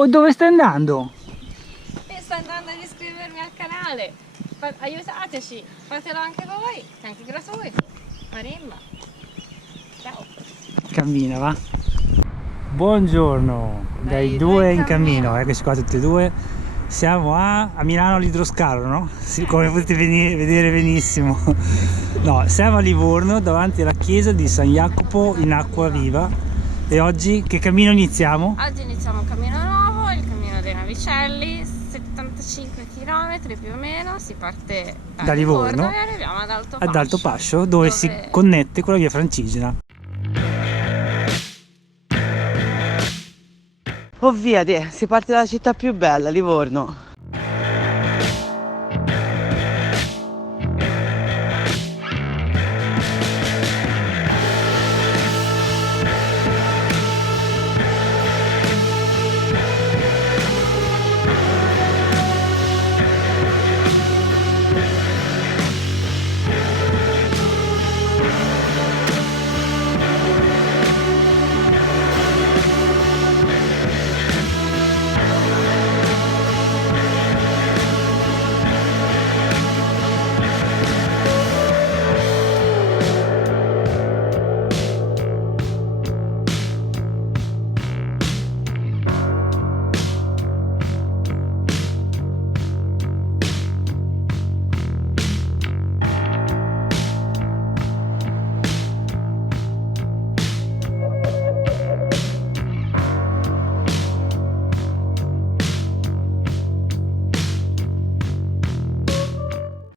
O dove stai andando? Sto andando ad iscrivermi al canale. Aiutateci, fatelo anche voi, è anche gratuito. Marimba. Ciao. Cammina, va. Buongiorno, dai due in cammino, eccoci qua tutti e due. Siamo a Milano all'idroscalo, no? Sì, come potete vedere benissimo. No, siamo a Livorno davanti alla chiesa di San Jacopo in Acquaviva. E oggi che cammino iniziamo? Oggi iniziamo un cammino nuovo, il cammino dei Navicelli, 75 km più o meno, si parte da Livorno e arriviamo ad Altopascio, dove si connette con la via Francigena. Oh via, si parte dalla città più bella, Livorno.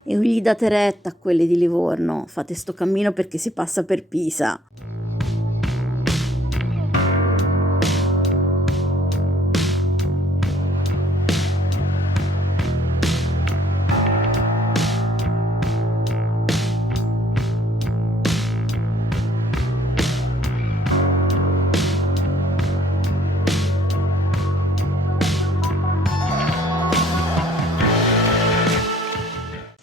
E gli date retta a quelli di Livorno, fate sto cammino perché si passa per Pisa.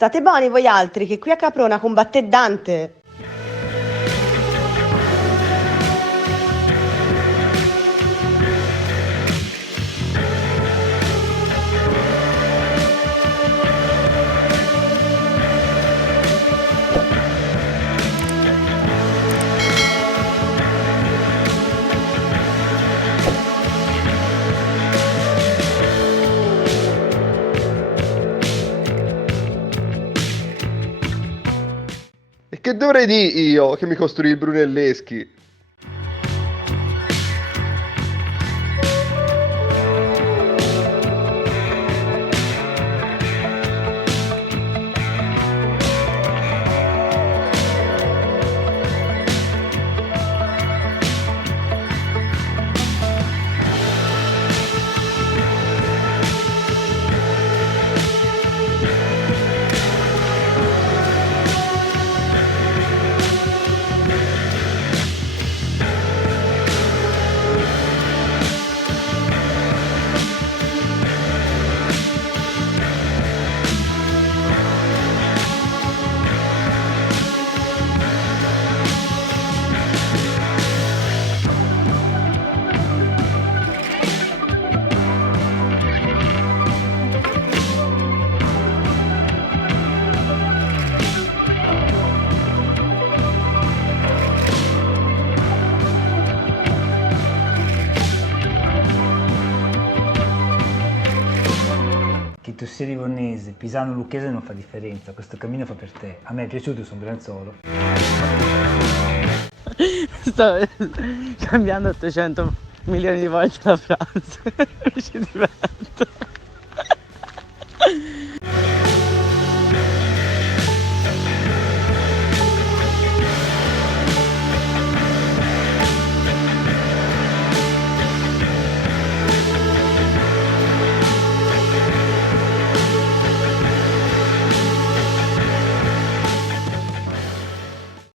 State buoni voi altri, che qui a Caprona combatte Dante. Che dovrei dire io che mi costruì il Brunelleschi? Che tu sia livornese, pisano, lucchese non fa differenza, questo cammino fa per te. A me è piaciuto, sono Brianzolo. Sto cambiando 800 milioni di volte la frase. Mi ci diverto.